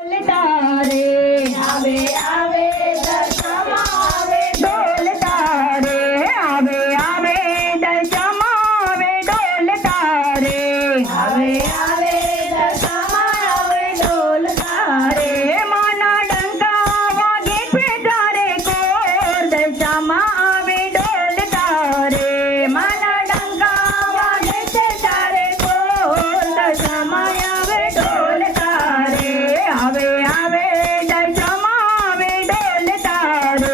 તારે આવે આવે દશામાં આવે ઢોલ તારે આવે આવે દશામાં આવે ઢોલ તારે આવે આવે દશામાં આવે ઢોલ તારે માના ડંકા વાગે છે તારે કોર દશામાં આવે ઢોલ તારે માના ડંકા વાગે છે તારે કોર દશામાં આવે ઢોલ તારે આવે આવે દશામાં આવે ઢોલ તારે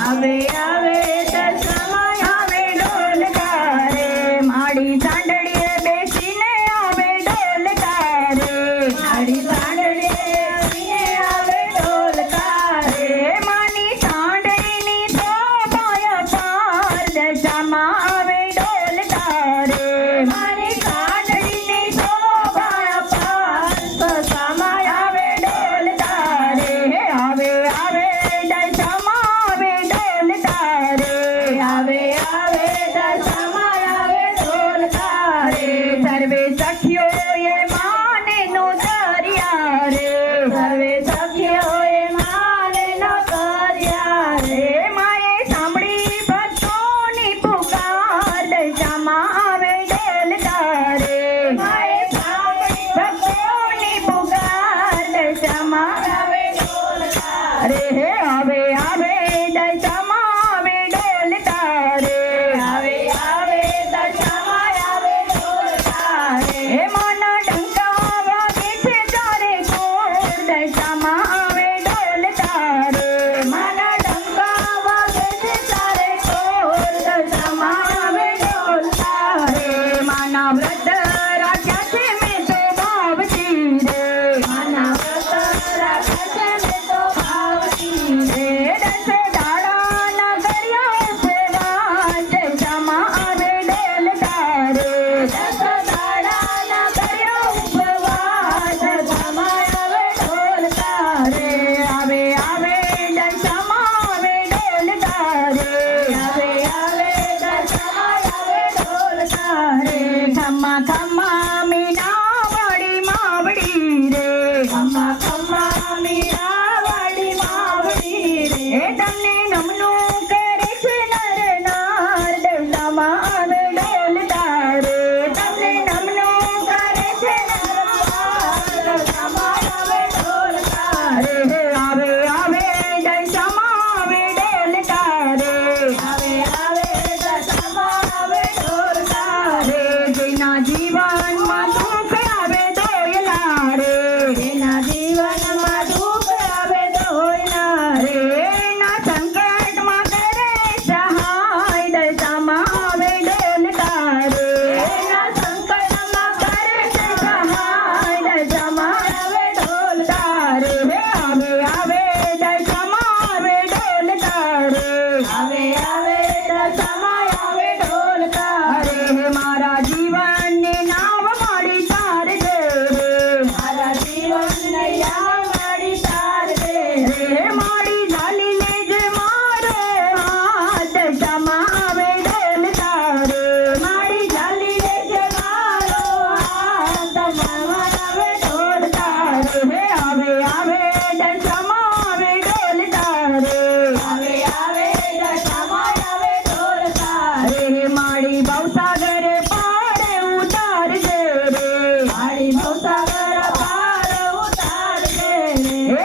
આવે આવે દશામાં આવે ઢોલ તારે માડી સાંડળીએ બેસીને આવે ઢોલ તારે માડી સાંડળીએ બેસીને આવે ઢોલ તારે માની સાંડળીની શોભાય પાર દશામાં આવે ઢોલ તારે મારી સાંડળીની શોભાય પાર દશામાં આવે ઢોલ તારે આવે આવે દશામાં આવે ઢોલ તારે આવે આવે દશામાં આવે ઢોલ તારે સર્વે સખીઓએ માને નો દરિયા રે સર્વે સખીઓએ માને નો દરિયા રે માએ સાંભળી ભક્તોની પુકાર દશામાં આવે ઢોલ તારે માએ સાંભળી ભક્તોની પુકાર દશામાં આવે ઢોલ તારે આવે આવે દશામાં આવે ઢોલ તારે આવે આવે દશામાં આવે ઢોલ તારે માના ડંકા વાગે છે તારે કોર દશામાં આવે ઢોલ તારે માના ડંકા વાગે છે તારે કોર દશામાં આવે ઢોલ તારે માના વ્રત રાખ્યા છે મેં તો ભાવથી રે માના વ્રત રાખ્યા છે મેં તો ભાવથી રે દસ દાડાના કર્યા ઉપવાસ દશામાં આવે ઢોલ તારે દસ દાડાના કર્યા ઉપવાસ દશામાં આવે ઢોલ તારે આવે આવે દશામાં આવે ઢોલ તારે આવે આવે દશામાં આવે ઢોલ તારે ખમ્મા ખમ્મા મીના વાળી માવડી રે ખમ્મા ખમ્મા મીના વાળી માવડી રે તમને નમનું કરે છે નર નાર દશામાં આવે ઢોલ તારે તમને નમનું કરે છે નર નાર દશામાં આવે ઢોલ તારે આવે આવે દશામાં આવે ઢોલ તારે આવે આવે દશામાં આવે ઢોલ તારે જેના જીવનમાં દુઃખ આવે દોયલા રે જેના જીવનમાં દુઃખ આવે દોયલા રે એના સંકટમાં કરે સહાય દશામાં આવે ઢોલ તારે એના સંકટમાં કરે છે સહાય દશામાં આવે ઢોલ તારે આવે આવે દશામાં આવે ઢોલ તારે આવે આવે દશામાં આવે ઢોલ તારે મારા જીવનને નાવ માડી તાર દે રે મારા જીવનને નાવ માડી તાર દે રે માડી ઝાલી લેજે મારો હાથ દશામાં આવે ઢોલ તારે માડી ઝાલી લેજે મારો હાથ દશામાં આવે ઢોલ તારે આવે આવે દશામાં આવે ઢોલ તારે આવે આવે દશામાં આવે ઢોલ તારે માડી ભવસાગર પાર ઉતારજે રે માડી ભવસાગર પાર ઉતારજે રે